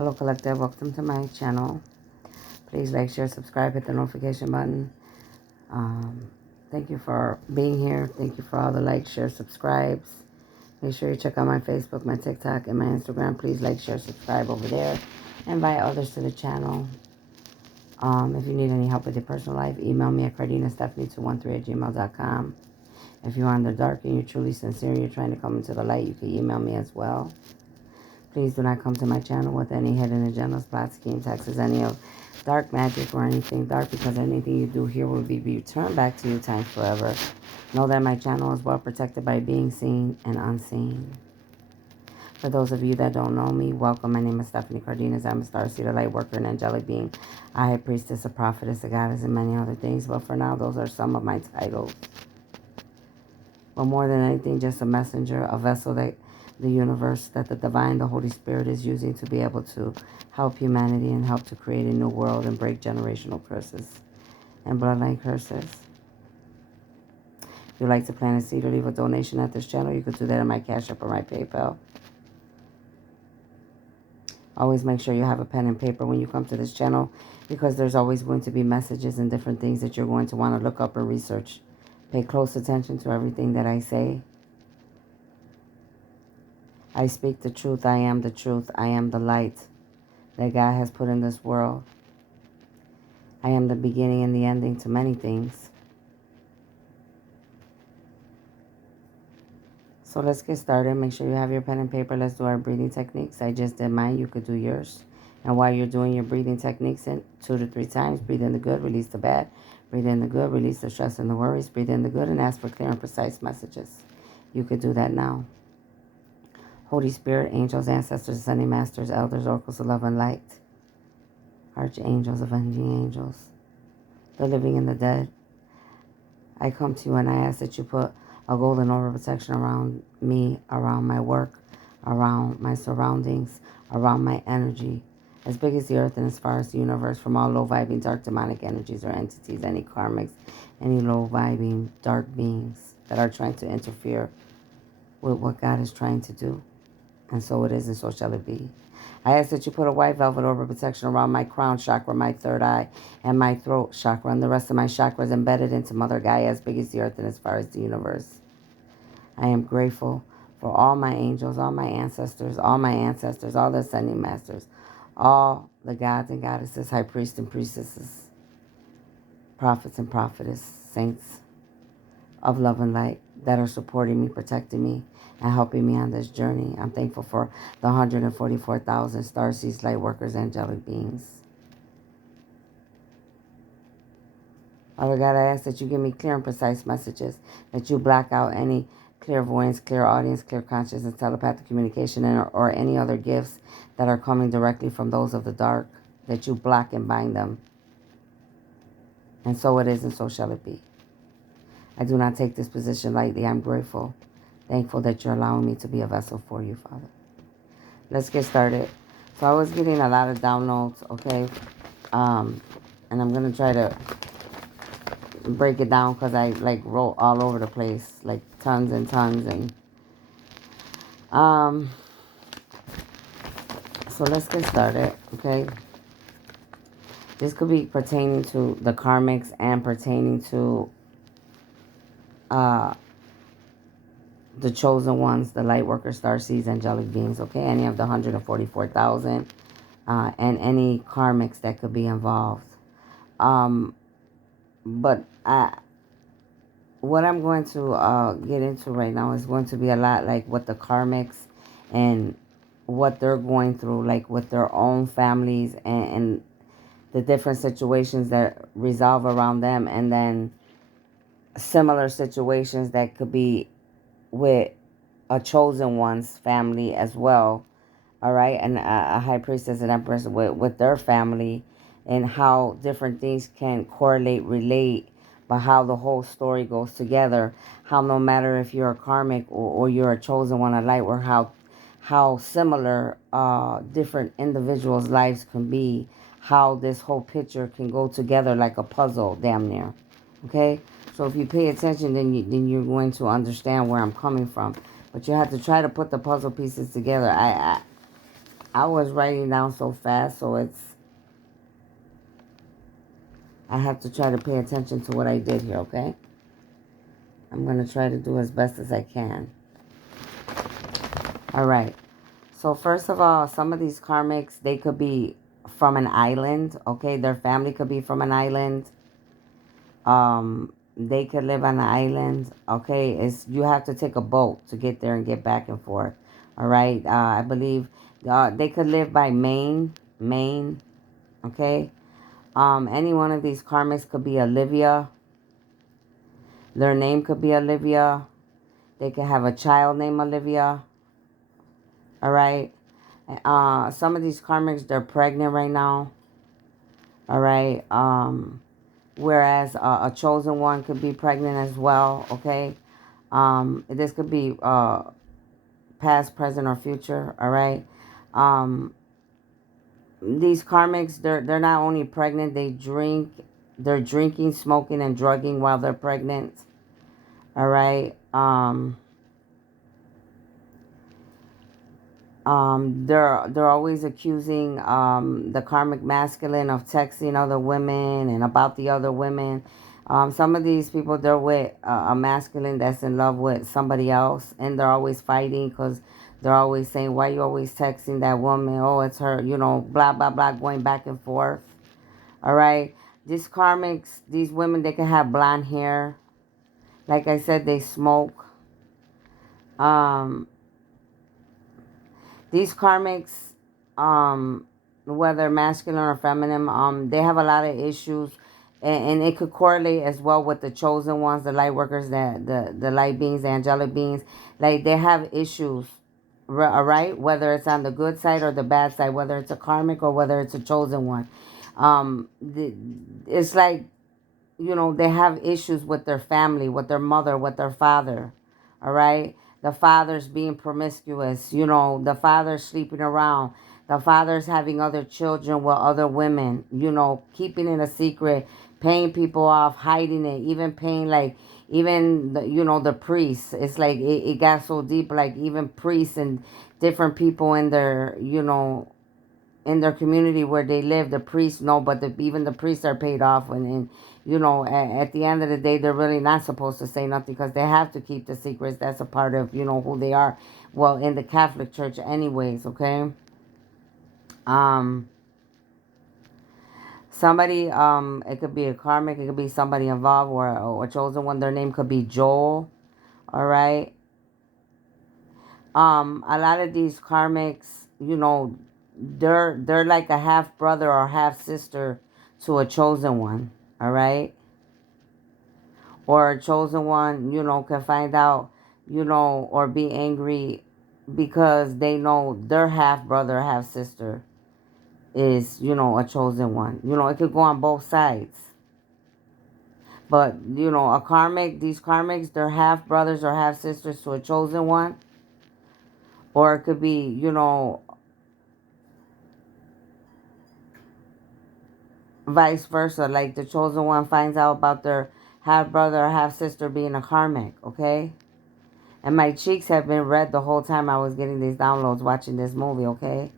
Hello Collective, welcome to my channel. Please like, share, subscribe, hit the notification button. Thank you for being here. Thank you for all the likes, share, subscribes. Make sure you check out my Facebook, my TikTok, and my Instagram. Please like, share, subscribe over there. Invite others to the channel. If you need any help with your personal life, email me at cardinastephanie213@gmail.com. If you're on the dark and you're truly sincere, you're trying to come into the light, you can email me as well. Please do not come to my channel with any hidden agendas, plot schemes, hexes, any of dark magic or anything dark, because anything you do here will be returned back to you times forever. Know that my channel is well protected by being seen and unseen. For those of you that don't know me, welcome. My name is Stephanie Cardenas. I'm a starseed, light worker, an angelic being, a high priestess, a prophetess, a goddess, and many other things. But for now, those are some of my titles. But more than anything, just a messenger, a vessel that the universe, that the divine, the Holy Spirit is using to be able to help humanity and help to create a new world and break generational curses and bloodline curses. If you'd like to plant a seed or leave a donation at this channel, you could do that on my Cash App or my PayPal. Always make sure you have a pen and paper when you come to this channel, because there's always going to be messages and different things that you're going to want to look up and research. Pay close attention to everything that I say. I speak the truth. I am the truth. I am the light that God has put in this world. I am the beginning and the ending to many things. So let's get started. Make sure you have your pen and paper. Let's do our breathing techniques. I just did mine. You could do yours. And while you're doing your breathing techniques, 2 to 3 times, breathe in the good, release the bad. Breathe in the good, release the stress and the worries. Breathe in the good and ask for clear and precise messages. You could do that now. Holy Spirit, angels, ancestors, ascending masters, elders, oracles of love and light, archangels, avenging angels, the living and the dead, I come to you and I ask that you put a golden aura of protection around me, around my work, around my surroundings, around my energy, as big as the earth and as far as the universe, from all low-vibing, dark, demonic energies or entities, any karmics, any low-vibing, dark beings that are trying to interfere with what God is trying to do. And so it is, and so shall it be. I ask that you put a white velvet aura of protection around my crown chakra, my third eye, and my throat chakra, and the rest of my chakras embedded into Mother Gaia, as big as the earth and as far as the universe. I am grateful for all my angels, all my ancestors, all the ascending masters, all the gods and goddesses, high priests and priestesses, prophets and prophetess, saints of love and light that are supporting me, protecting me, and helping me on this journey. I'm thankful for the 144,000 starseeds, light workers, angelic beings. Father God, I ask that you give me clear and precise messages, that you black out any clairvoyance, clear audience, clear consciousness, telepathic communication, or any other gifts that are coming directly from those of the dark, that you block and bind them. And so it is, and so shall it be. I do not take this position lightly. I'm grateful, thankful that you're allowing me to be a vessel for you, Father. Let's get started. So I was getting a lot of downloads, okay? And I'm going to try to break it down, because I wrote all over the place, like tons and tons. And so let's get started, okay? This could be pertaining to the karmics and pertaining to the chosen ones, the light workers, starseeds, angelic beings, okay? Any of the 144,000 and any karmics that could be involved. But what I'm going to get into right now is going to be a lot like what the karmics and what they're going through, like with their own families and the different situations that resolve around them, and then similar situations that could be with a chosen one's family as well, all right? And a high priestess and empress with their family, and how different things can correlate, relate, but how the whole story goes together. How no matter if you're a karmic or you're a chosen one, a light, or how similar different individuals' lives can be, how this whole picture can go together like a puzzle, damn near, okay? So if you pay attention, then you're going to understand where I'm coming from. But you have to try to put the puzzle pieces together. I was writing down so fast, so I have to try to pay attention to what I did here, okay? I'm going to try to do as best as I can. All right. So first of all, some of these karmics, they could be from an island, okay? Their family could be from an island. They could live on an island, okay? You have to take a boat to get there and get back and forth. All right? I believe they could live by Maine, okay? Any one of these karmics could be Olivia. Their name could be Olivia. They could have a child named Olivia. All right. Some of these karmics, they're pregnant right now. All right. Whereas a chosen one could be pregnant as well. Okay. This could be past, present, or future. All right. Um, these karmics, they're not only pregnant, they drink. They're drinking, smoking, and drugging while they're pregnant. All right. They're always accusing the karmic masculine of texting other women and about the other women. Some of these people, they're with a masculine that's in love with somebody else, and they're always fighting because they're always saying, why you always texting that woman? Oh, it's her, blah, blah, blah, going back and forth. All right. These karmics, these women, they can have blonde hair. Like I said, they smoke. Um, These karmics, whether masculine or feminine, they have a lot of issues, and it could correlate as well with the chosen ones, the light workers, the light beings, the angelic beings. Like they have issues, right? Whether it's on the good side or the bad side, whether it's a karmic or whether it's a chosen one. It's like they have issues with their family, with their mother, with their father. All right. The father's being promiscuous, the father's sleeping around. The father's having other children with other women, keeping it a secret, paying people off, hiding it, even paying like, even the priests. It's like it got so deep, like even priests and different people in their, in their community where they live, the priests know, but even the priests are paid off. And at the end of the day, they're really not supposed to say nothing because they have to keep the secrets. That's a part of, who they are. Well, in the Catholic Church anyways, okay? Um, Somebody, it could be a karmic, it could be somebody involved or a chosen one. Their name could be Joel, all right? A lot of these karmics, they're like a half brother or half sister to a chosen one, all right? Or a chosen one, can find out, or be angry because they know their half brother, half sister is, a chosen one. It could go on both sides. But, a karmic, these karmics, they're half brothers or half sisters to a chosen one. Or it could be, vice versa. Like the chosen one finds out about their half brother or half sister being a karmic, okay? And my cheeks have been red the whole time I was getting these downloads watching this movie, okay?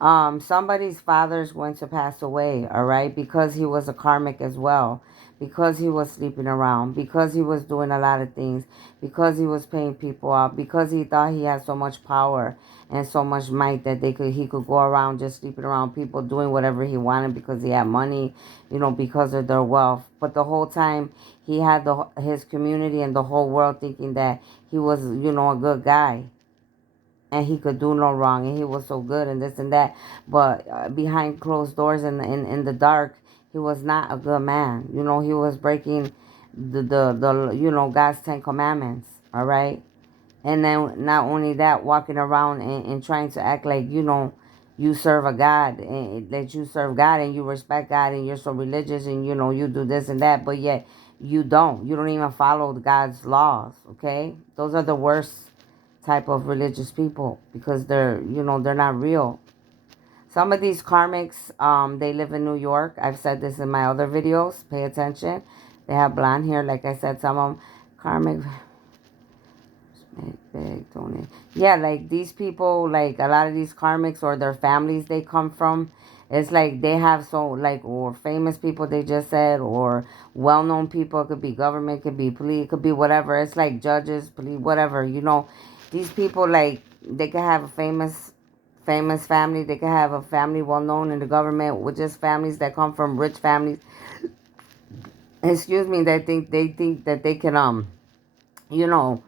Somebody's father is going to pass away, all right, because he was a karmic as well, because he was sleeping around, because he was doing a lot of things, because he was paying people off, because he thought he had so much power and so much might that he could go around just sleeping around people, doing whatever he wanted because he had money, because of their wealth. But the whole time he had his community and the whole world thinking that he was, a good guy and he could do no wrong and he was so good and this and that, but behind closed doors and in the dark, he was not a good man. He was breaking the God's 10 commandments, all right? And then not only that, walking around and trying to act like you serve a God and that you serve God and you respect God and you're so religious and you do this and that, but yet you don't even follow God's laws. Okay, those are the worst type of religious people because they're not real. Some of these karmics, they live in New York. I've said this in my other videos. Pay attention. They have blonde hair. Like I said, some of them karmic Big donate. Yeah, like these people, like a lot of these karmics or their families they come from, it's like they have so like or famous people they just said or well-known people. It could be government, could be police, could be whatever. It's like judges, police, whatever. These people like they could have a famous family. They could have a family well known in the government, with just families that come from rich families. Excuse me. They think that they can you know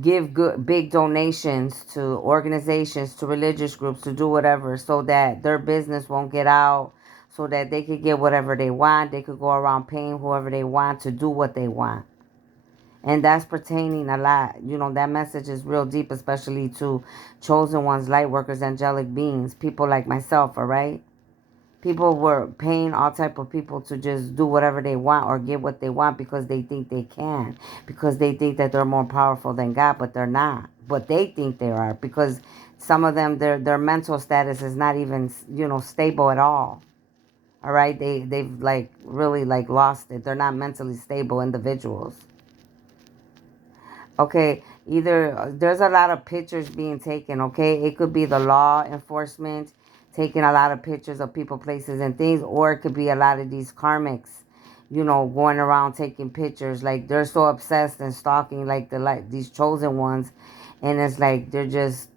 give good big donations to organizations, to religious groups, to do whatever so that their business won't get out, so that they could get whatever they want. They could go around paying whoever they want to do what they want. And that's pertaining a lot. That message is real deep, especially to chosen ones, light workers, angelic beings, people like myself, all right? People were paying all type of people to just do whatever they want or get what they want because they think they can, because they think that they're more powerful than God, but they're not. But they think they are, because some of them, their mental status is not even stable at all. All right, they've like really like lost it. They're not mentally stable individuals. Okay, either there's a lot of pictures being taken. Okay, it could be the law enforcement taking a lot of pictures of people, places, and things, or it could be a lot of these karmics, going around taking pictures. Like they're so obsessed and stalking like these chosen ones, and it's like they're just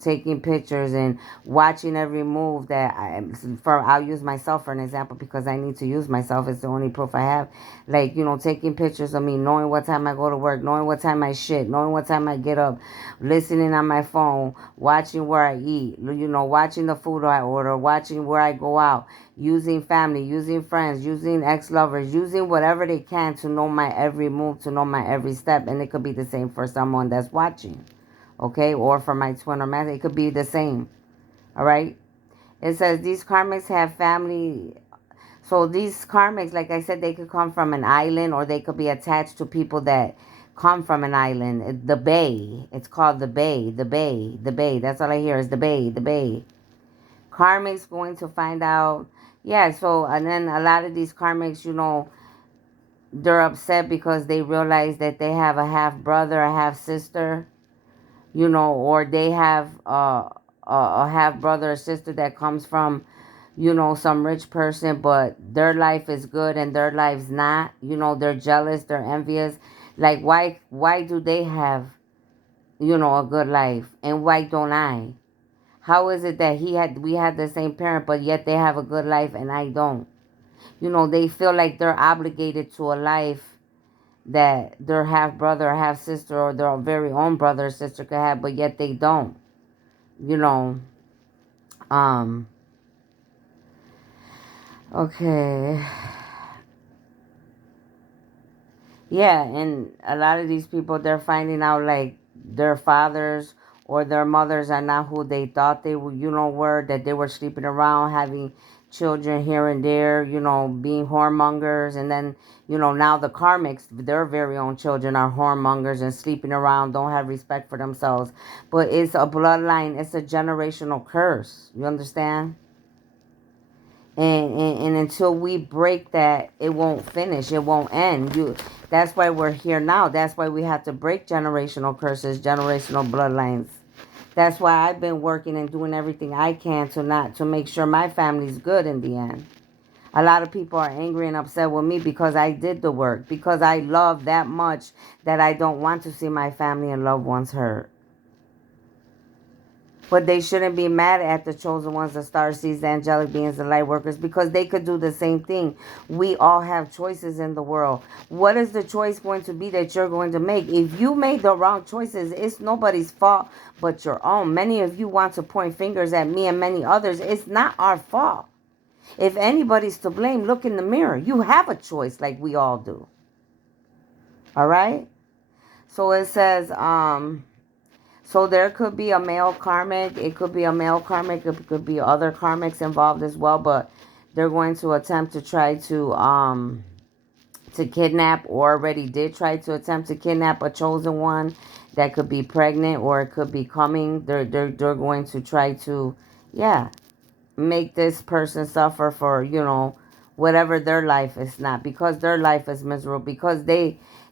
taking pictures and watching every move I'll use myself for an example because I need to use myself. It's the only proof I have. Like, taking pictures of me, knowing what time I go to work, knowing what time I shit, knowing what time I get up, listening on my phone, watching where I eat, watching the food I order, watching where I go out, using family, using friends, using ex-lovers, using whatever they can to know my every move, to know my every step. And it could be the same for someone that's watching. Okay, or for my twin or master, it could be the same. All right. It says these karmics have family. So these karmics, like I said, they could come from an island or they could be attached to people that come from an island. The Bay. It's called the Bay. The Bay. The Bay. That's all I hear is the Bay. The Bay. Karmics going to find out. Yeah. So and then a lot of these karmics, they're upset because they realize that they have a half brother, a half sister, or they have a half brother or sister that comes from, some rich person, but their life is good and their life's not. They're jealous, they're envious. Like, why do they have, a good life, and why don't I? How is it that we had the same parent, but yet they have a good life and I don't? They feel like they're obligated to a life that their half brother or half sister or their very own brother or sister could have, but yet they don't. you know um okay. Yeah, and a lot of these people, they're finding out like their fathers or their mothers are not who they thought they were, were, that they were sleeping around, having children here and there, being whoremongers. And then, now the karmics, their very own children are whoremongers and sleeping around, don't have respect for themselves. But it's a bloodline, it's a generational curse. You understand? And until we break that, it won't finish, it won't end. That's why we're here now. That's why we have to break generational curses, generational bloodlines. That's why I've been working and doing everything I can to make sure my family's good in the end. A lot of people are angry and upset with me because I did the work, because I love that much that I don't want to see my family and loved ones hurt. But they shouldn't be mad at the chosen ones, the star seeds, the angelic beings, the light workers, because they could do the same thing. We all have choices in the world. What is the choice going to be that you're going to make? If you made the wrong choices, it's nobody's fault but your own. Many of you want to point fingers at me and many others. It's not our fault. If anybody's to blame, look in the mirror. You have a choice like we all do. All right? So it says, so there could be a male karmic. It could be a male karmic. It could be other karmics involved as well. But they're going to attempt to try to kidnap, or already did try to attempt to kidnap a chosen one that could be pregnant, or it could be coming. They're going to try to, yeah, make this person suffer for, whatever their life is not, because their life is miserable, because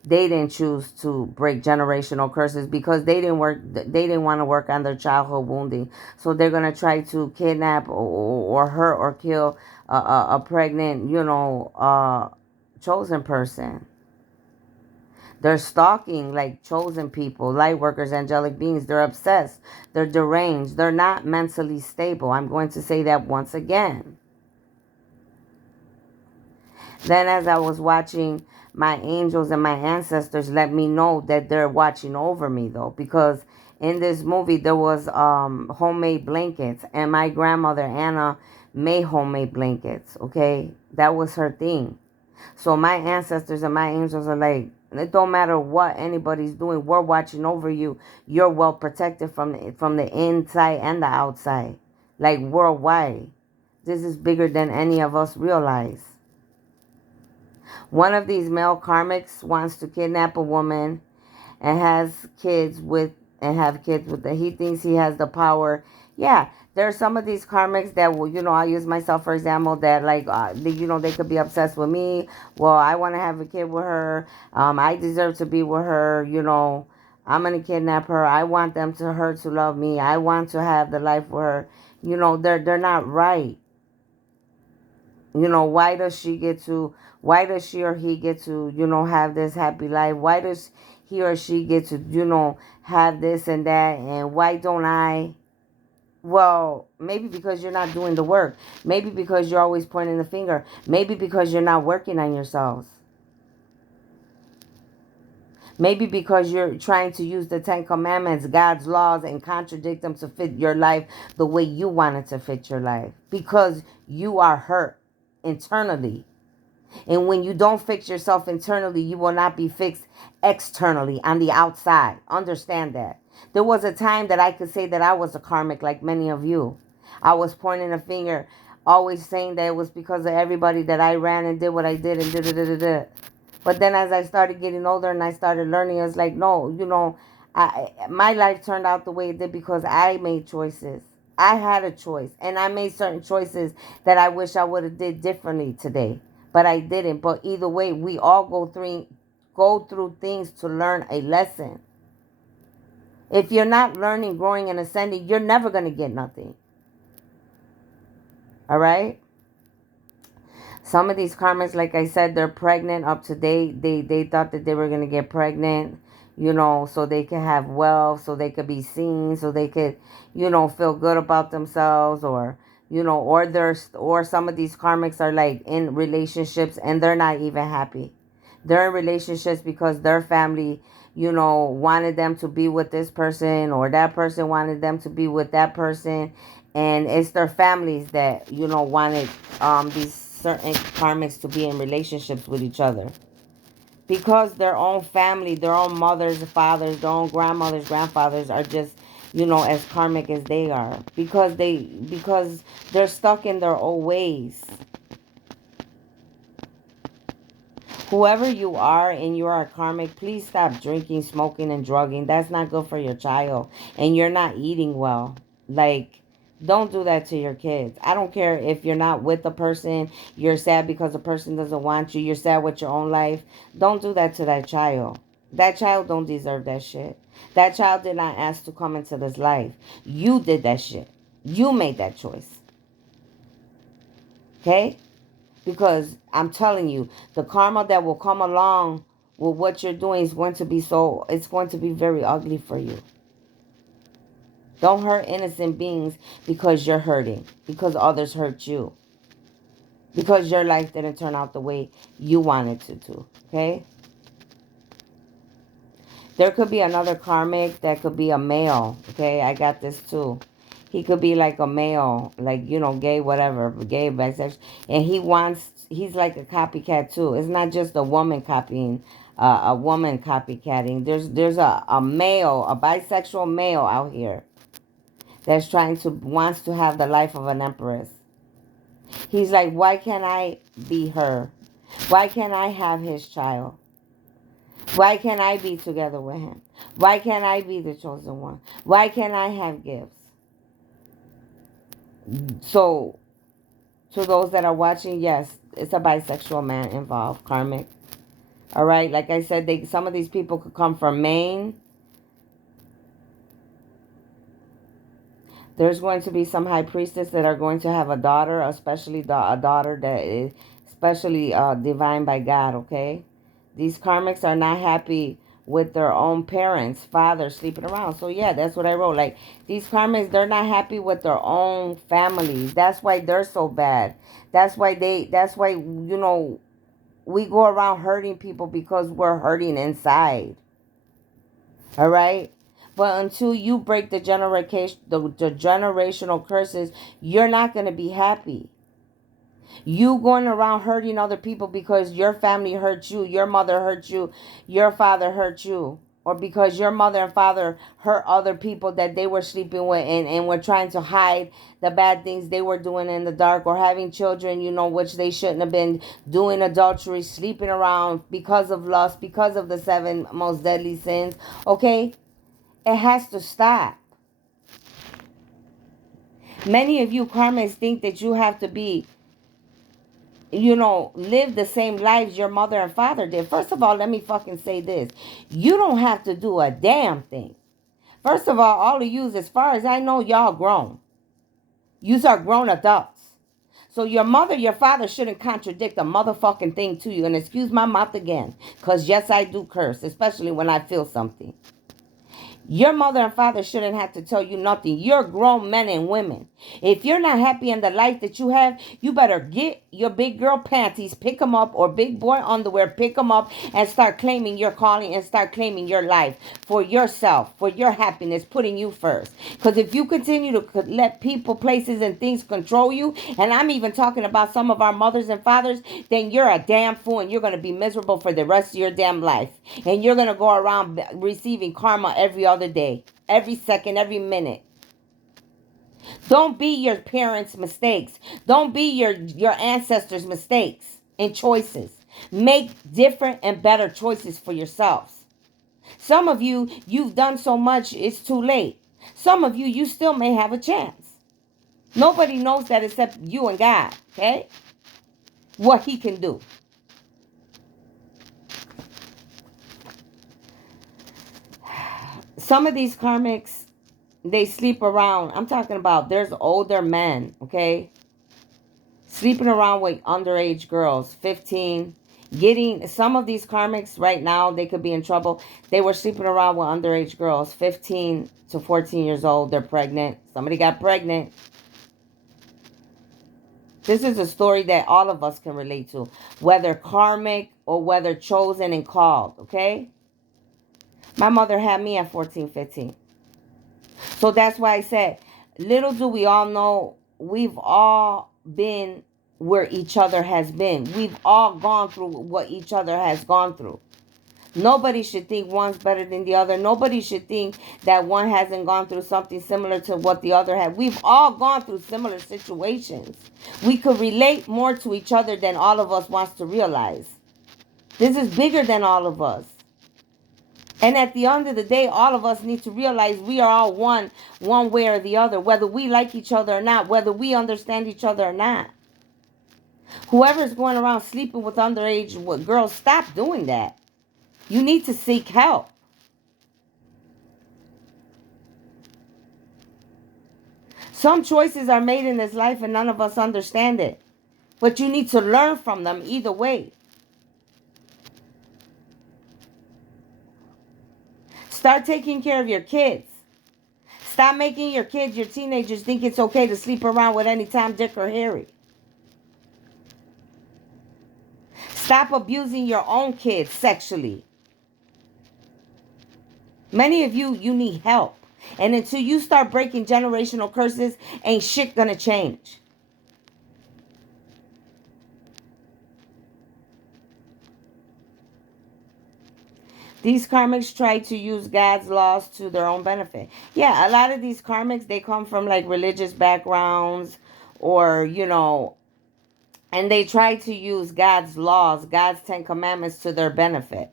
They didn't choose to break generational curses because they didn't want to work on their childhood wounding. So they're going to try to kidnap or hurt or kill a pregnant, chosen person. They're stalking like chosen people, light workers, angelic beings. They're obsessed. They're deranged. They're not mentally stable. I'm going to say that once again. Then, as I was watching, my angels and my ancestors let me know that they're watching over me, though, because in this movie there was homemade blankets, and my grandmother Anna made homemade blankets. Okay, that was her thing. So my ancestors and my angels are like, it don't matter what anybody's doing, we're watching over you. You're well protected from the inside and the outside, like worldwide. This is bigger than any of us realize. One of these male karmics wants to kidnap a woman and has kids with and have kids with her. He thinks he has the power. Yeah, there are some of these karmics that will, I use myself for example, that like, they could be obsessed with me. Well, I want to have a kid with her. I deserve to be with her. I'm gonna kidnap her. I want her to love me. I want to have the life with her. They're not right. Why does she or he get to, have this happy life? Why does he or she get to, have this and that? And why don't I? Well, maybe because you're not doing the work. Maybe because you're always pointing the finger. Maybe because you're not working on yourselves. Maybe because you're trying to use the Ten Commandments, God's laws, and contradict them to fit your life the way you want it to fit your life. Because you are hurt internally. And when you don't fix yourself internally, you will not be fixed externally on the outside. Understand that. There was a time that I could say that I was a karmic like many of you. I was pointing a finger, always saying that it was because of everybody that I ran and did what I did and did. But then as I started getting older and I started learning, I was like, no, my life turned out the way it did because I made choices. I had a choice, and I made certain choices that I wish I would have did differently today, but I didn't. But either way, we all go through things to learn a lesson. If you're not learning, growing, and ascending, you're never gonna get nothing. All right. Some of these karmics, like I said, they're pregnant up to date. They thought that they were gonna get pregnant, so they could have wealth, so they could be seen, so they could, feel good about themselves, or some of these karmics are like in relationships and they're not even happy. They're in relationships because their family, wanted them to be with this person, or that person wanted them to be with that person, and it's their families that wanted these certain karmics to be in relationships with each other because their own family, their own mothers, fathers, their own grandmothers, grandfathers are just as karmic as they are because they're stuck in their old ways. Whoever you are and you are a karmic, please stop drinking, smoking, and drugging. That's not good for your child. And you're not eating well. Like, don't do that to your kids. I don't care if you're not with a person, you're sad because the person doesn't want you, you're sad with your own life. Don't do that to that child. That child don't deserve that shit. That child did not ask to come into this life. You did that shit. You made that choice. Okay? Because I'm telling you, the karma that will come along with what you're doing is going to be it's going to be very ugly for you. Don't hurt innocent beings because you're hurting, because others hurt you, because your life didn't turn out the way you wanted to, okay? There could be another karmic that could be a male, okay? I got this too. He could be like a male, like, gay, whatever, gay, bisexual. And he's like a copycat too. It's not just a woman copying, a woman copycatting. There's a male, a bisexual male out here that's wants to have the life of an empress. He's like, why can't I be her? Why can't I have his child? Why can't I be together with him? Why can't I be the chosen one? Why can't I have gifts? So, to those that are watching, yes, it's a bisexual man involved, karmic. All right. Like I said, some of these people could come from Maine. There's going to be some high priestess that are going to have a daughter, especially a daughter that is especially divine by God, okay? These karmics are not happy with their own parents, father sleeping around. So yeah, that's what I wrote. Like, these karmics, they're not happy with their own families. That's why they're so bad. That's why, we go around hurting people because we're hurting inside. All right? But until you break the generational curses, you're not going to be happy. You going around hurting other people because your family hurt you, your mother hurt you, your father hurt you, or because your mother and father hurt other people that they were sleeping with, and were trying to hide the bad things they were doing in the dark, or having children, which they shouldn't have been doing, adultery, sleeping around because of lust, because of the 7 most deadly sins. Okay? It has to stop. Many of you karmics think that you have to be, live the same lives your mother and father did. First of all, let me fucking say this. You don't have to do a damn thing. First of all of you, as far as I know, y'all grown. Yous are grown adults. So your mother, your father shouldn't contradict a motherfucking thing to you. And excuse my mouth again, because yes, I do curse, especially when I feel something. Your mother and father shouldn't have to tell you nothing. You're grown men and women. If you're not happy in the life that you have, you better get your big girl panties, pick them up, or big boy underwear, pick them up, and start claiming your calling and start claiming your life for yourself, for your happiness, putting you first. Because if you continue to let people, places, and things control you, and I'm even talking about some of our mothers and fathers, then you're a damn fool and you're going to be miserable for the rest of your damn life. And you're going to go around receiving karma every other day, every second, every minute. Don't be your parents' mistakes. Don't be your ancestors' mistakes and choices. Make different and better choices for yourselves. Some of you, you've done so much, it's too late. Some of you, you still may have a chance. Nobody knows that except you and God, okay? What he can do. Some of these karmics, they sleep around. I'm talking about there's older men, okay? Sleeping around with underage girls, 15. Getting some of these karmics right now, they could be in trouble. They were sleeping around with underage girls, 15 to 14 years old. They're pregnant. Somebody got pregnant. This is a story that all of us can relate to, whether karmic or whether chosen and called, okay? My mother had me at 14, 15. So that's why I said, little do we all know, we've all been where each other has been. We've all gone through what each other has gone through. Nobody should think one's better than the other. Nobody should think that one hasn't gone through something similar to what the other had. We've all gone through similar situations. We could relate more to each other than all of us wants to realize. This is bigger than all of us. And at the end of the day, all of us need to realize we are all one way or the other, whether we like each other or not, whether we understand each other or not. Whoever's going around sleeping with underage girls, stop doing that. You need to seek help. Some choices are made in this life and none of us understand it. But you need to learn from them either way. Start taking care of your kids. Stop making your kids, your teenagers, think it's okay to sleep around with any Tom, Dick, or Harry. Stop abusing your own kids sexually. Many of you, you need help. And until you start breaking generational curses, ain't shit gonna change. These karmics try to use God's laws to their own benefit. Yeah, a lot of these karmics, they come from like religious backgrounds or, and they try to use God's laws, God's 10 commandments to their benefit.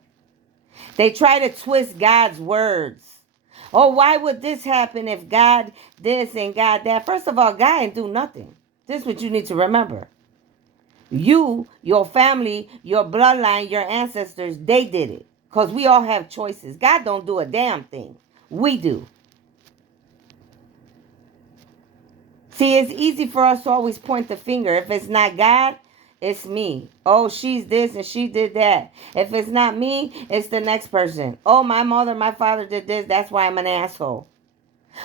They try to twist God's words. Oh, why would this happen if God this and God that? First of all, God didn't do nothing. This is what you need to remember. You, your family, your bloodline, your ancestors, they did it. Because we all have choices. God don't do a damn thing. We do. See, it's easy for us to always point the finger. If it's not God, it's me. Oh, she's this and she did that. If it's not me, it's the next person. Oh, my mother, my father did this. That's why I'm an asshole.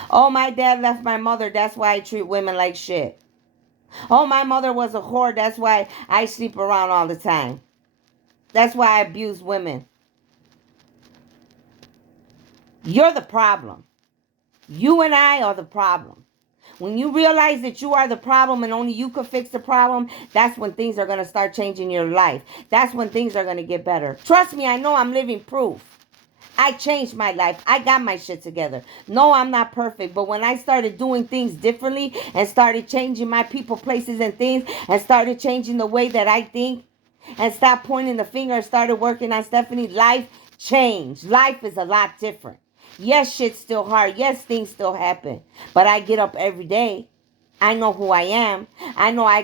Oh, my dad left my mother. That's why I treat women like shit. Oh, my mother was a whore. That's why I sleep around all the time. That's why I abuse women. You're the problem. You and I are the problem. When you realize that you are the problem and only you could fix the problem, that's when things are going to start changing your life. That's when things are going to get better. Trust me, I know I'm living proof. I changed my life. I got my shit together. No, I'm not perfect. But when I started doing things differently and started changing my people, places, and things, and started changing the way that I think, and stopped pointing the finger and started working on Stephanie, life changed. Life is a lot different. Yes, shit's still hard. Yes, things still happen. But I get up every day. I know who I am. I know I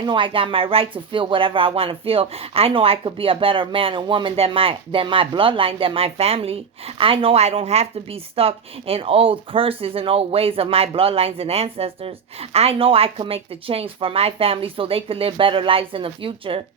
know I got my right to feel whatever I want to feel. I know I could be a better man and woman than my bloodline, than my family. I know I don't have to be stuck in old curses and old ways of my bloodlines and ancestors. I know I could make the change for my family so they could live better lives in the future.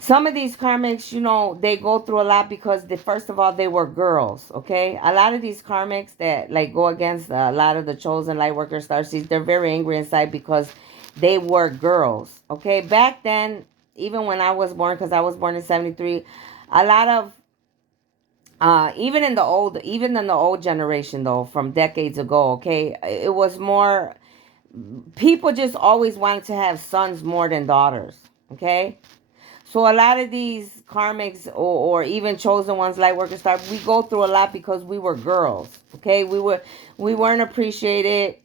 Some of these karmics, they go through a lot because first of all, they were girls, okay? A lot of these karmics that like go against a lot of the chosen light worker starseeds, they're very angry inside because they were girls, okay? Back then, even when I was born, because I was born in 73, a lot of even in the old generation though, from decades ago, okay, it was more, people just always wanted to have sons more than daughters, okay? So a lot of these karmics or even chosen ones, light workers, star, we go through a lot because we were girls. Okay, we weren't appreciated.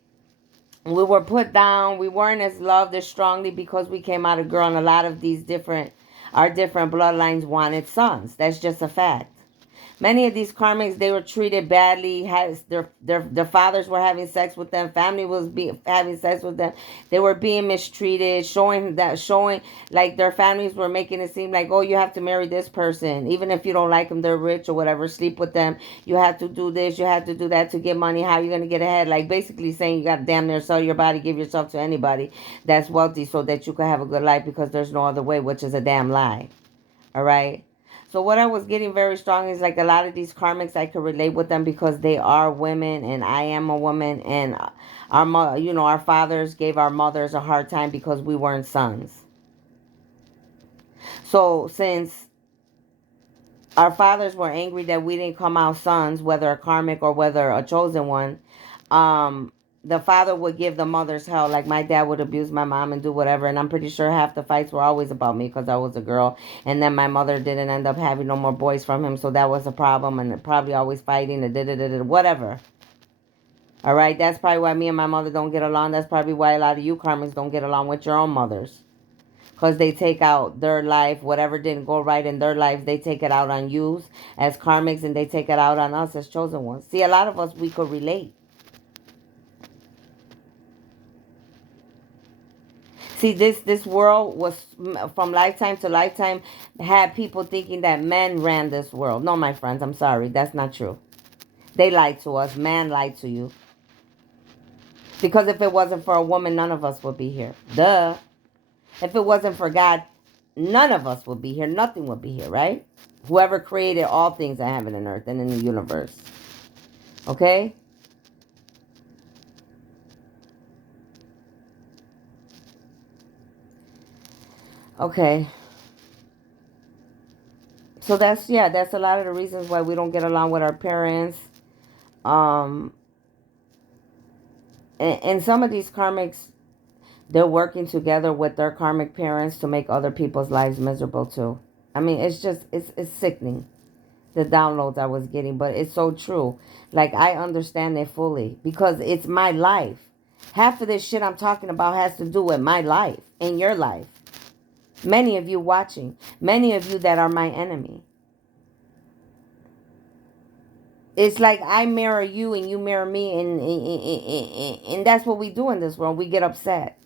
We were put down. We weren't as loved as strongly because we came out a girl. And a lot of our different bloodlines wanted sons. That's just a fact. Many of these karmics, they were treated badly. Their fathers were having sex with them. Family was having sex with them. They were being mistreated, showing like their families were making it seem like, oh, you have to marry this person. Even if you don't like them, they're rich or whatever, sleep with them. You have to do this, you have to do that to get money. How are you going to get ahead? Like basically saying you got to damn near sell your body, give yourself to anybody that's wealthy so that you can have a good life because there's no other way, which is a damn lie. All right. So what I was getting very strong is like a lot of these karmics, I could relate with them because they are women and I am a woman, and our fathers gave our mothers a hard time because we weren't sons. So since our fathers were angry that we didn't come out sons, whether a karmic or whether a chosen one, um, the father would give the mothers hell. Like my dad would abuse my mom and do whatever. And I'm pretty sure half the fights were always about me because I was a girl. And then my mother didn't end up having no more boys from him. So that was a problem. And probably always fighting and whatever. All right. That's probably why me and my mother don't get along. That's probably why a lot of you karmics don't get along with your own mothers. Because they take out their life, whatever didn't go right in their life, they take it out on you as karmics and they take it out on us as chosen ones. See, a lot of us, we could relate. See, this world was from lifetime to lifetime had people thinking that men ran this world. No, my friends, I'm sorry. That's not true. They lied to us. Man lied to you. Because if it wasn't for a woman, none of us would be here. Duh. If it wasn't for God, none of us would be here. Nothing would be here, right? Whoever created all things in heaven and earth and in the universe. Okay? Okay. So that's a lot of the reasons why we don't get along with our parents. Um and some of these karmics, they're working together with their karmic parents to make other people's lives miserable too. I mean, it's sickening, the downloads I was getting, but it's so true. Like I understand it fully because it's my life. Half of this shit I'm talking about has to do with my life and your life. Many of you watching, many of you that are my enemy. It's like I mirror you and you mirror me, and that's what we do in this world. We get upset.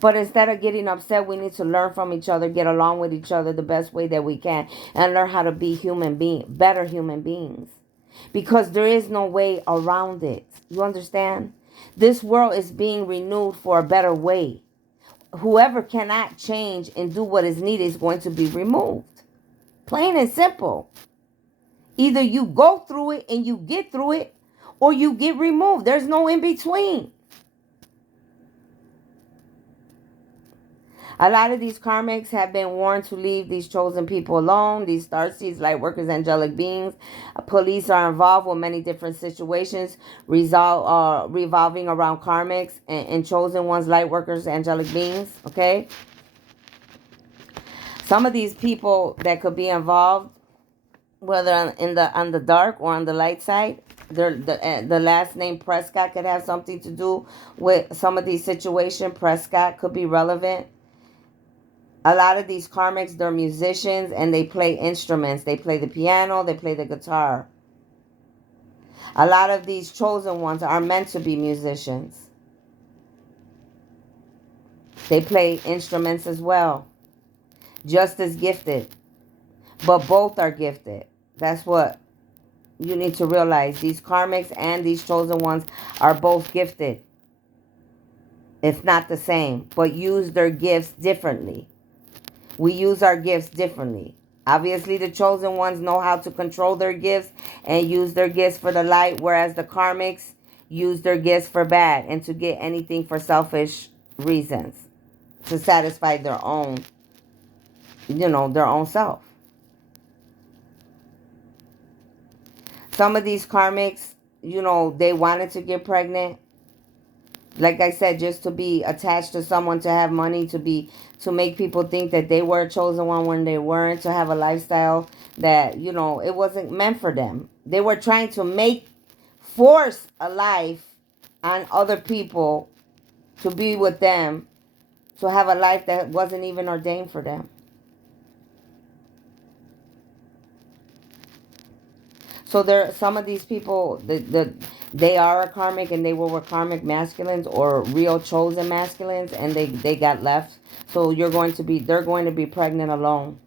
But instead of getting upset, we need to learn from each other, get along with each other the best way that we can, and learn how to be better human beings. Because there is no way around it. You understand? This world is being renewed for a better way. Whoever cannot change and do what is needed is going to be removed. Plain and simple. Either you go through it and you get through it, or you get removed. There's no in between. A lot of these karmics have been warned to leave these chosen people alone. These starseeds, light workers, angelic beings. Police are involved with many different situations revolving around karmics and chosen ones, light workers, angelic beings. Okay? Some of these people that could be involved, whether on the dark or on the light side, the last name Prescott could have something to do with some of these situations. Prescott could be relevant. A lot of these karmics, they're musicians and they play instruments. They play the piano, they play the guitar. A lot of these chosen ones are meant to be musicians. They play instruments as well. Just as gifted. But both are gifted. That's what you need to realize. These karmics and these chosen ones are both gifted. It's not the same, but use their gifts differently. We use our gifts differently. Obviously, the chosen ones know how to control their gifts and use their gifts for the light, whereas the karmics use their gifts for bad and to get anything for selfish reasons, to satisfy their own, their own self. Some of these karmics, they wanted to get pregnant. Like I said, just to be attached to someone, to have money, to make people think that they were a chosen one when they weren't, to have a lifestyle that, it wasn't meant for them. They were trying to force a life on other people to be with them, to have a life that wasn't even ordained for them. So some of these people, they are a karmic and they were karmic masculines or real chosen masculines, and they got left. So they're going to be pregnant alone.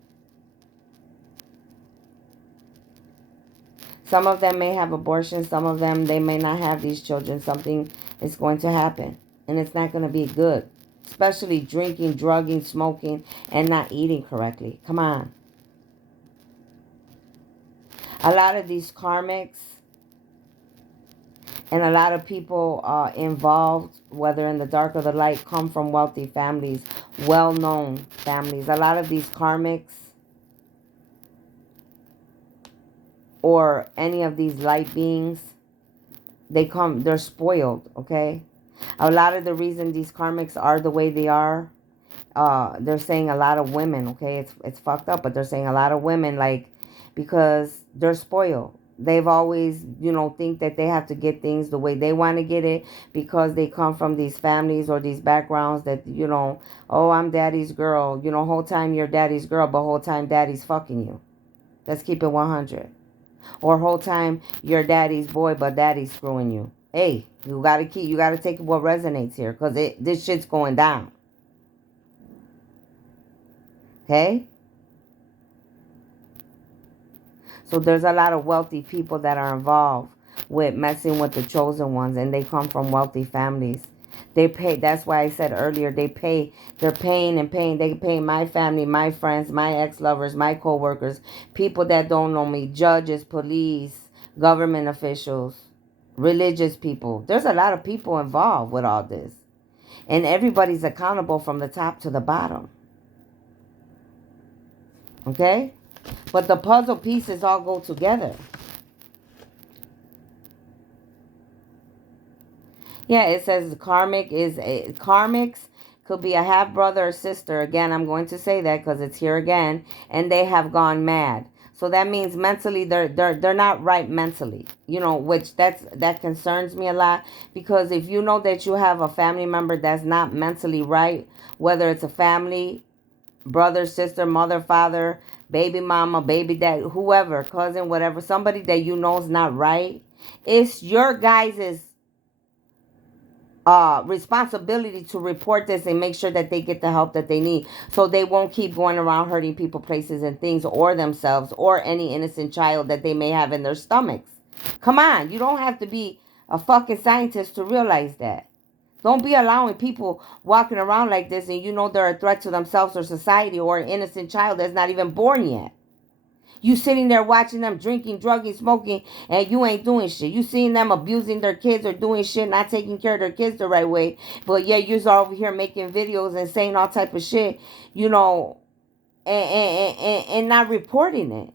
Some of them may have abortions. Some of them, they may not have these children. Something is going to happen, and it's not going to be good. Especially drinking, drugging, smoking, and not eating correctly. Come on. A lot of these karmics and a lot of people involved, whether in the dark or the light, come from wealthy families, well-known families. A lot of these karmics or any of these light beings, they're spoiled, okay? A lot of the reason these karmics are the way they are, they're saying a lot of women, okay? It's fucked up, but they're saying a lot of women, like, because they're spoiled. They've always, think that they have to get things the way they want to get it because they come from these families or these backgrounds that, oh, I'm daddy's girl. Whole time you're daddy's girl, but whole time daddy's fucking you. Let's keep it 100. Or whole time you're daddy's boy, but daddy's screwing you. Hey, you gotta take what resonates here because this shit's going down. Okay? So there's a lot of wealthy people that are involved with messing with the chosen ones, and they come from wealthy families. They pay. That's why I said earlier, they're paying and paying. They pay my family, my friends, my ex-lovers, my co-workers, people that don't know me, judges, police, government officials, religious people. There's a lot of people involved with all this. And everybody's accountable from the top to the bottom. Okay? But the puzzle pieces all go together. Yeah, it says karmics could be a half brother or sister. Again, I'm going to say that because it's here again, and they have gone mad. So that means mentally they're not right mentally. Which that concerns me a lot, because if you know that you have a family member that's not mentally right, whether it's a family, brother, sister, mother, father, baby mama, baby dad, whoever, cousin, whatever, somebody that you know is not right, it's your guys' responsibility to report this and make sure that they get the help that they need, so they won't keep going around hurting people, places, and things, or themselves, or any innocent child that they may have in their stomachs. Come on, you don't have to be a fucking scientist to realize that. Don't be allowing people walking around like this and you know they're a threat to themselves or society, or an innocent child that's not even born yet. You sitting there watching them drinking, drugging, smoking, and you ain't doing shit. You seeing them abusing their kids or doing shit, not taking care of their kids the right way. But yeah, you're over here making videos and saying all type of shit, you know, and not reporting it.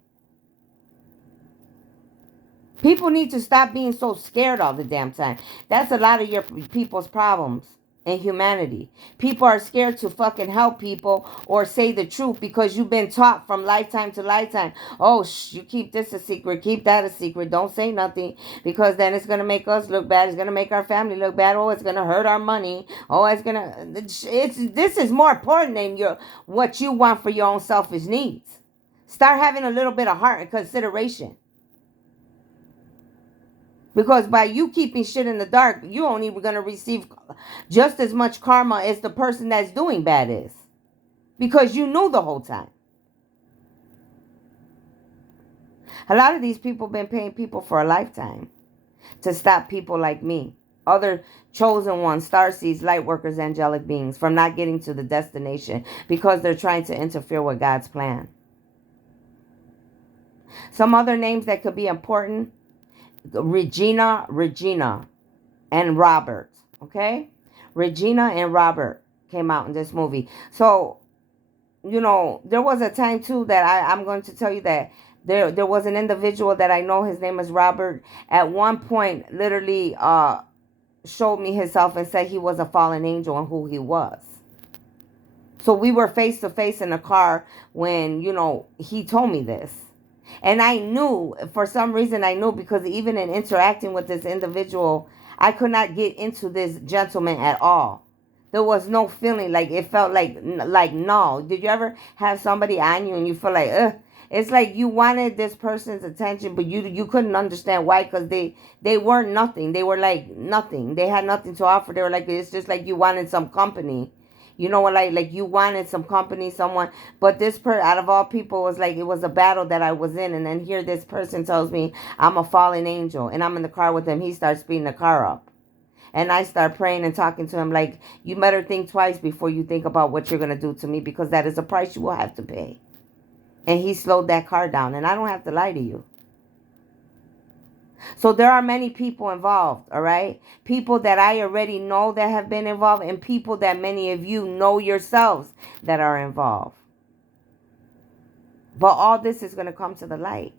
People need to stop being so scared all the damn time. That's a lot of your people's problems in humanity. People are scared to fucking help people or say the truth because you've been taught from lifetime to lifetime. Oh, you keep this a secret, keep that a secret. Don't say nothing because then it's gonna make us look bad. It's gonna make our family look bad. Oh, it's gonna hurt our money. Oh, it's gonna. This is more important than what you want for your own selfish needs. Start having a little bit of heart and consideration. Because by you keeping shit in the dark, you only going to receive just as much karma as the person that's doing bad is. Because you knew the whole time. A lot of these people been paying people for a lifetime to stop people like me, other chosen ones, starseeds, light workers, angelic beings, from not getting to the destination because they're trying to interfere with God's plan. Some other names that could be important: Regina, and Robert. Okay? Regina and Robert came out in this movie. So, you know, there was a time too that I'm going to tell you that there was an individual that I know, his name is Robert, at one point literally showed me himself and said he was a fallen angel and who he was. So we were face to face in a car when, you know, he told me this. And I knew, for some reason I knew, because even in interacting with this individual, I could not get into this gentleman at all. There was no feeling, like it felt like no. Did you ever have somebody on you and you feel like, ugh? It's like you wanted this person's attention, but you couldn't understand why, because they weren't nothing. They were like nothing. They had nothing to offer. They were like, it's just like you wanted some company. You know what, like you wanted some company, someone. But this out of all people, was like, it was a battle that I was in. And then here this person tells me I'm a fallen angel. And I'm in the car with him. He starts speeding the car up. And I start praying and talking to him like, you better think twice before you think about what you're going to do to me, because that is a price you will have to pay. And he slowed that car down. And I don't have to lie to you. So there are many people involved, all right? People that I already know that have been involved, and people that many of you know yourselves that are involved. But all this is going to come to the light.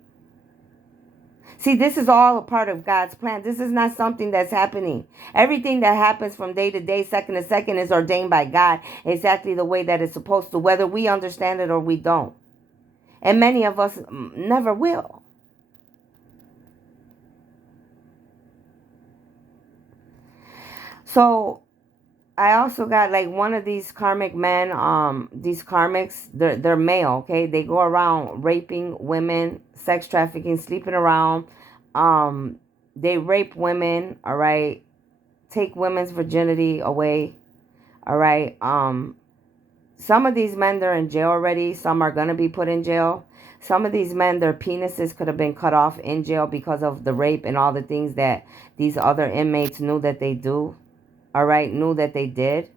See, this is all a part of God's plan. This is not something that's happening. Everything that happens from day to day, second to second, is ordained by God exactly the way that it's supposed to, whether we understand it or we don't. And many of us never will. So I also got like one of these karmic men, these karmics, they're male, okay? They go around raping women, sex trafficking, sleeping around. They rape women, all right? Take women's virginity away, all right? Some of these men, they're in jail already. Some are going to be put in jail. Some of these men, their penises could have been cut off in jail because of the rape and all the things that these other inmates knew that they do. All right, knew that they did.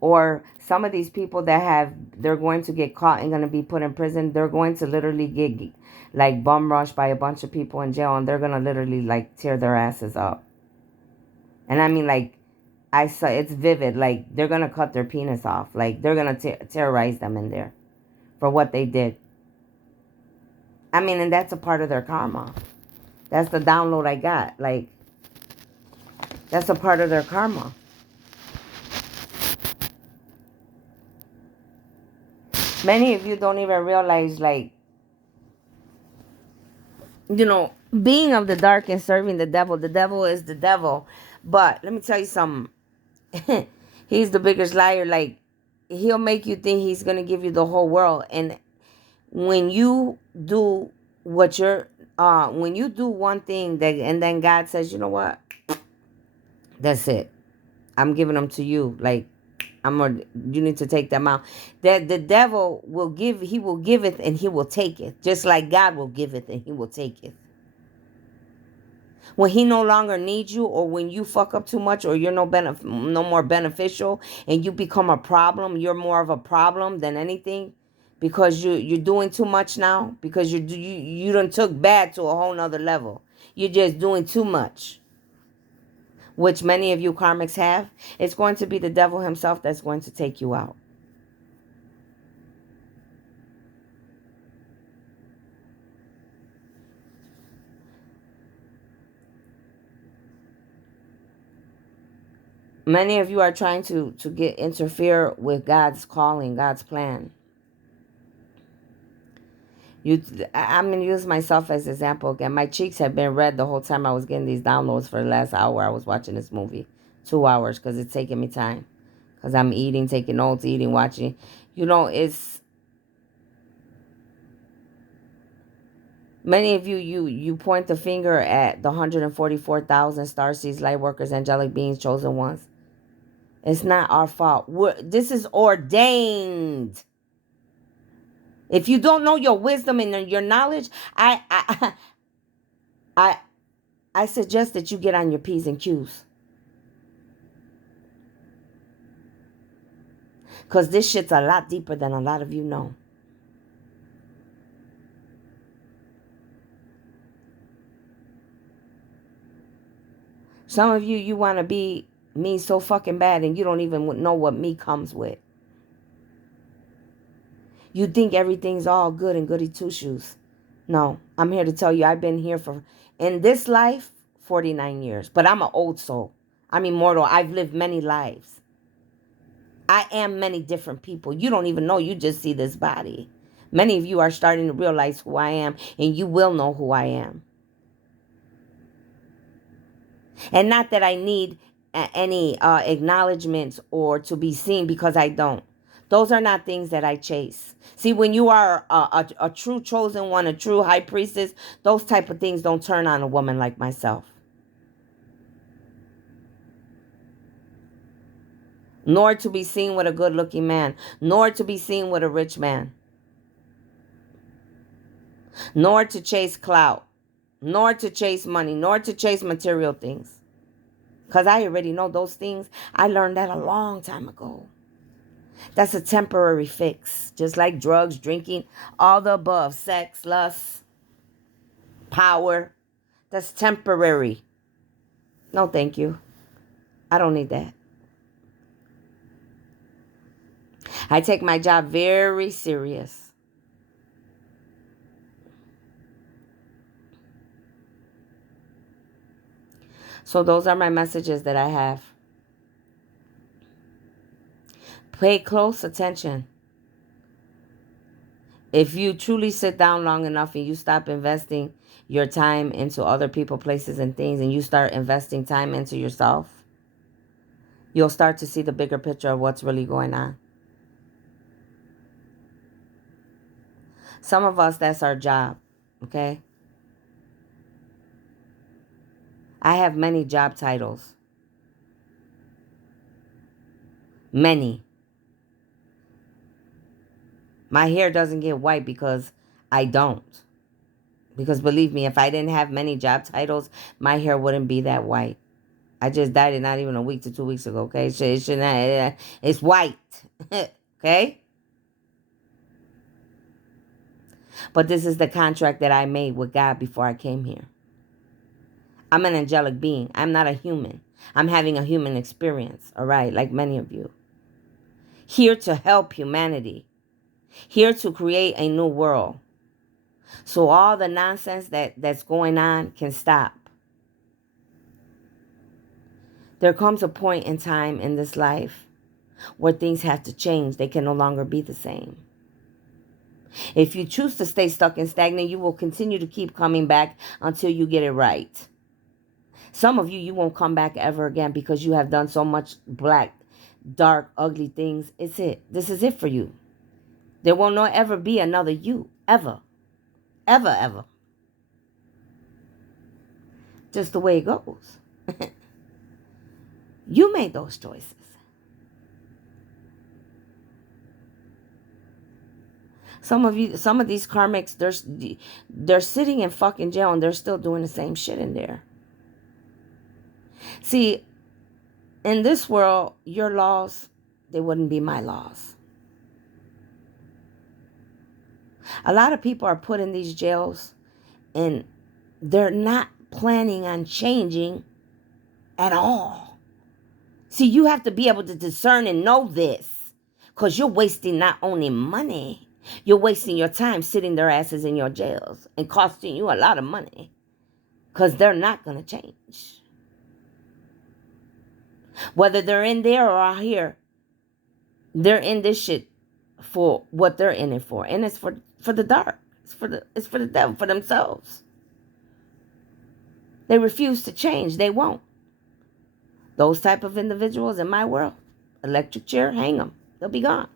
Or some of these people that they're going to get caught and going to be put in prison. They're going to literally get like bum rushed by a bunch of people in jail, and they're going to literally like tear their asses up. And I mean, like, I saw, it's vivid. Like, they're going to cut their penis off. Like, they're going to terrorize them in there for what they did. I mean, and that's a part of their karma. That's the download I got. Like, that's a part of their karma. Many of you don't even realize, like, you know, being of the dark and serving the devil is the devil. But let me tell you something. He's the biggest liar. Like, he'll make you think he's going to give you the whole world. And When you do what you're, when you do one thing that, and then God says, you know what, that's it. I'm giving them to you. Like, you need to take them out. That the devil will give, he will give it and he will take it. Just like God will give it and he will take it. When he no longer needs you, or when you fuck up too much, or you're no more beneficial, and you become a problem, you're more of a problem than anything, because you're doing too much now, because you done took bad to a whole nother level. You're just doing too much, which many of you karmics have. It's going to be the devil himself that's going to take you out. Many of you are trying to get interfere with God's calling, God's plan. I'm going to use myself as an example again. My cheeks have been red the whole time I was getting these downloads for the last hour I was watching this movie. 2 hours, because it's taking me time. Because I'm eating, taking notes, eating, watching. It's... Many of you point the finger at the 144,000 starseeds, light workers, angelic beings, chosen ones. It's not our fault. This is ordained. If you don't know your wisdom and your knowledge, I I suggest that you get on your P's and Q's. Because this shit's a lot deeper than a lot of you know. Some of you want to be me so fucking bad, and you don't even know what me comes with. You think everything's all good and goody two-shoes. No, I'm here to tell you, I've been here in this life, 49 years. But I'm an old soul. I'm immortal. I've lived many lives. I am many different people. You don't even know. You just see this body. Many of you are starting to realize who I am, and you will know who I am. And not that I need any acknowledgments or to be seen, because I don't. Those are not things that I chase. See, when you are a true chosen one, a true high priestess, those type of things don't turn on a woman like myself. Nor to be seen with a good-looking man. Nor to be seen with a rich man. Nor to chase clout. Nor to chase money. Nor to chase material things. Because I already know those things. I learned that a long time ago. That's a temporary fix. Just like drugs, drinking, all the above. Sex, lust, power. That's temporary. No, thank you. I don't need that. I take my job very serious. So those are my messages that I have. Pay close attention. If you truly sit down long enough and you stop investing your time into other people, places, and things, and you start investing time into yourself, you'll start to see the bigger picture of what's really going on. Some of us, that's our job, okay? I have many job titles. Many. My hair doesn't get white because I don't. Because believe me, if I didn't have many job titles, my hair wouldn't be that white. I just dyed it not even a week to 2 weeks ago, okay? It's white, okay? But this is the contract that I made with God before I came here. I'm an angelic being. I'm not a human. I'm having a human experience, all right, like many of you. Here to help humanity. Here to create a new world. So all the nonsense that's going on can stop. There comes a point in time in this life where things have to change. They can no longer be the same. If you choose to stay stuck and stagnant, you will continue to keep coming back until you get it right. Some of you won't come back ever again because you have done so much black, dark, ugly things. It's it. This is it for you. There will not ever be another you. Ever. Ever, ever. Just the way it goes. You made those choices. Some of these karmics, they're sitting in fucking jail and they're still doing the same shit in there. See, in this world, your laws, they wouldn't be my laws. A lot of people are put in these jails and they're not planning on changing at all. See, you have to be able to discern and know this, because you're wasting not only money, you're wasting your time sitting their asses in your jails and costing you a lot of money, because they're not going to change. Whether they're in there or out here, they're in this shit for what they're in it for. And it's for the dark. It's for the devil, for themselves. They refuse to change. They won't. Those type of individuals in my world, electric chair, hang them. They'll be gone.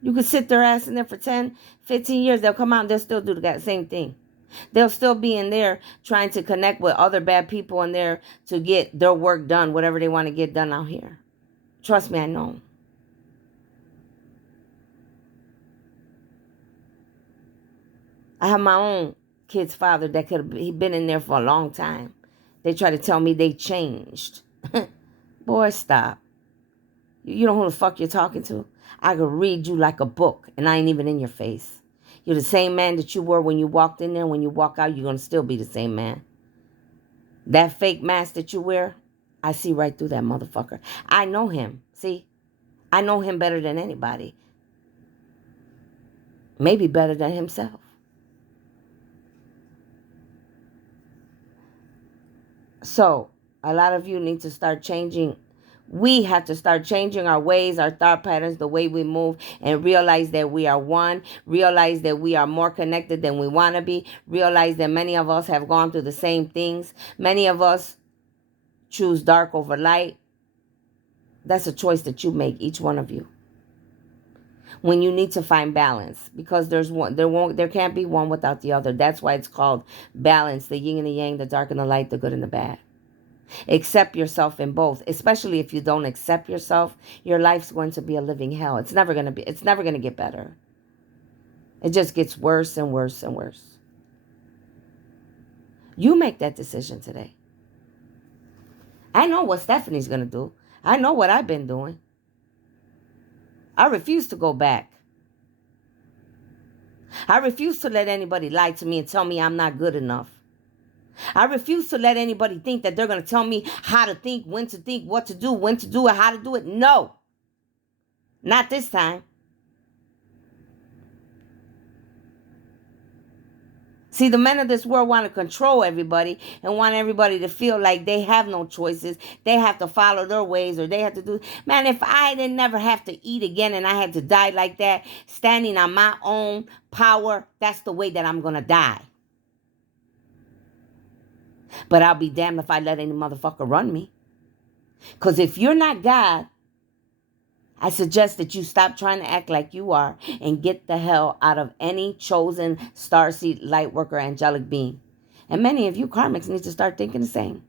You could sit their ass in there for 10, 15 years. They'll come out and they'll still do the same thing. They'll still be in there trying to connect with other bad people in there to get their work done, whatever they want to get done out here. Trust me, I know. I have my own kid's father that he'd been in there for a long time. They try to tell me they changed. Boy, stop. You know who the fuck you're talking to? I could read you like a book, and I ain't even in your face. You're the same man that you were when you walked in there. When you walk out, you're going to still be the same man. That fake mask that you wear, I see right through that motherfucker. I know him. See? I know him better than anybody. Maybe better than himself. So, a lot of you need to start changing. We have to start changing our ways, our thought patterns, the way we move, and realize that we are one. Realize that we are more connected than we want to be. Realize that many of us have gone through the same things. Many of us choose dark over light. That's a choice that you make, each one of you. When you need to find balance, because there can't be one without the other. That's why it's called balance, the yin and the yang, the dark and the light, the good and the bad. Accept yourself in both, especially if you don't accept yourself. Your life's going to be a living hell. It's never going to get better. It just gets worse and worse and worse. You make that decision today. I know what Stephanie's going to do. I know what I've been doing. I refuse to go back. I refuse to let anybody lie to me and tell me I'm not good enough. I refuse to let anybody think that they're going to tell me how to think, when to think, what to do, when to do it, how to do it. No. Not this time. See, the men of this world want to control everybody and want everybody to feel like they have no choices. They have to follow their ways, or they have to do. Man, if I didn't never have to eat again and I had to die like that, standing on my own power, that's the way that I'm going to die. But I'll be damned if I let any motherfucker run me. Because if you're not God, I suggest that you stop trying to act like you are and get the hell out of any chosen starseed, light worker, angelic being. And many of you karmics need to start thinking the same.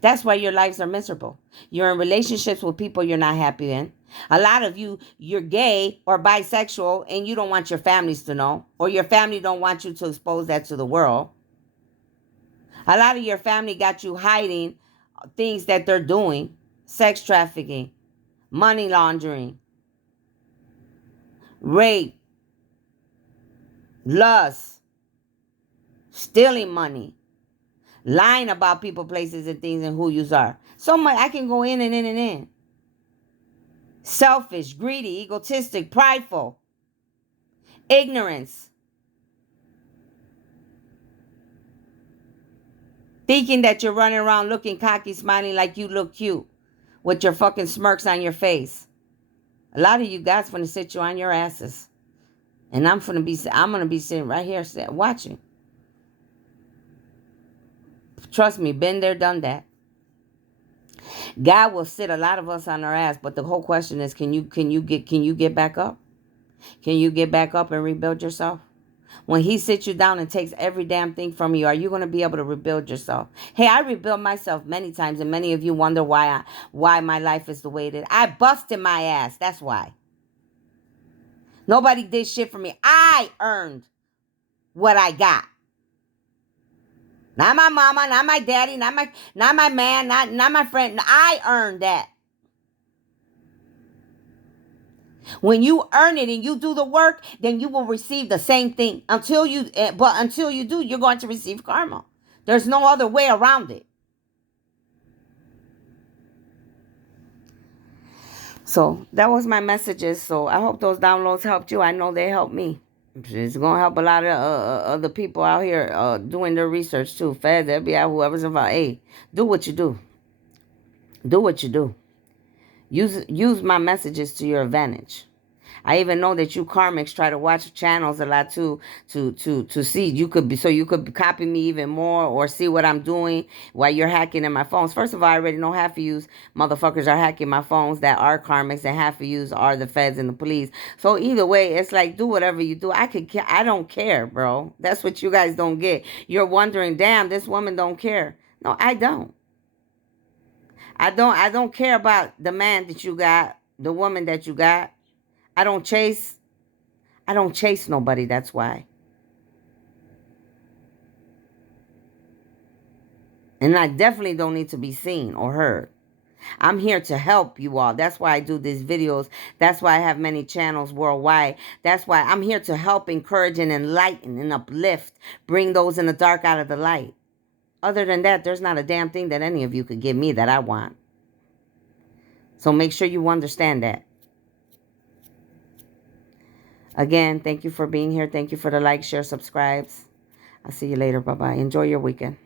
That's why your lives are miserable. You're in relationships with people you're not happy in. A lot of you, you're gay or bisexual and you don't want your families to know, or your family don't want you to expose that to the world. A lot of your family got you hiding things that they're doing. Sex trafficking, money laundering, rape, lust, stealing money, lying about people, places, and things, and who you are. So much, I can go in and in and in. Selfish, greedy, egotistic, prideful, ignorance, thinking that you're running around looking cocky, smiling like you look cute with your fucking smirks on your face. A lot of you guys going to sit you on your asses. And I'm going to be sitting right here watching. Trust me, been there, done that. God will sit a lot of us on our ass, but the whole question is, can you get back up? Can you get back up and rebuild yourself? When he sits you down and takes every damn thing from you, are you going to be able to rebuild yourself? Hey, I rebuilt myself many times, and many of you wonder why my life is the way it is. I busted my ass. That's why. Nobody did shit for me. I earned what I got. Not my mama, not my daddy, not my man, not my friend. I earned that. When you earn it and you do the work, then you will receive the same thing. Until you do, you're going to receive karma. There's no other way around it. So that was my messages. So I hope those downloads helped you. I know they helped me. It's gonna help a lot of other people out here doing their research too. Feds, FBI, whoever's involved. Hey, do what you do. Do what you do. Use my messages to your advantage. I even know that you karmics try to watch channels a lot too to see you could copy me even more or see what I'm doing while you're hacking in my phones. First of all, I already know half of you motherfuckers are hacking my phones that are karmics, and half of you are the feds and the police. So either way, it's like do whatever you do. I don't care, bro. That's what you guys don't get. You're wondering, damn, this woman don't care. No, I don't. I don't care about the man that you got, the woman that you got. I don't chase nobody, that's why. And I definitely don't need to be seen or heard. I'm here to help you all. That's why I do these videos. That's why I have many channels worldwide. That's why I'm here to help, encourage, and enlighten and uplift. Bring those in the dark out of the light. Other than that, there's not a damn thing that any of you could give me that I want. So make sure you understand that. Again, thank you for being here. Thank you for the like, share, subscribes. I'll see you later. Bye-bye. Enjoy your weekend.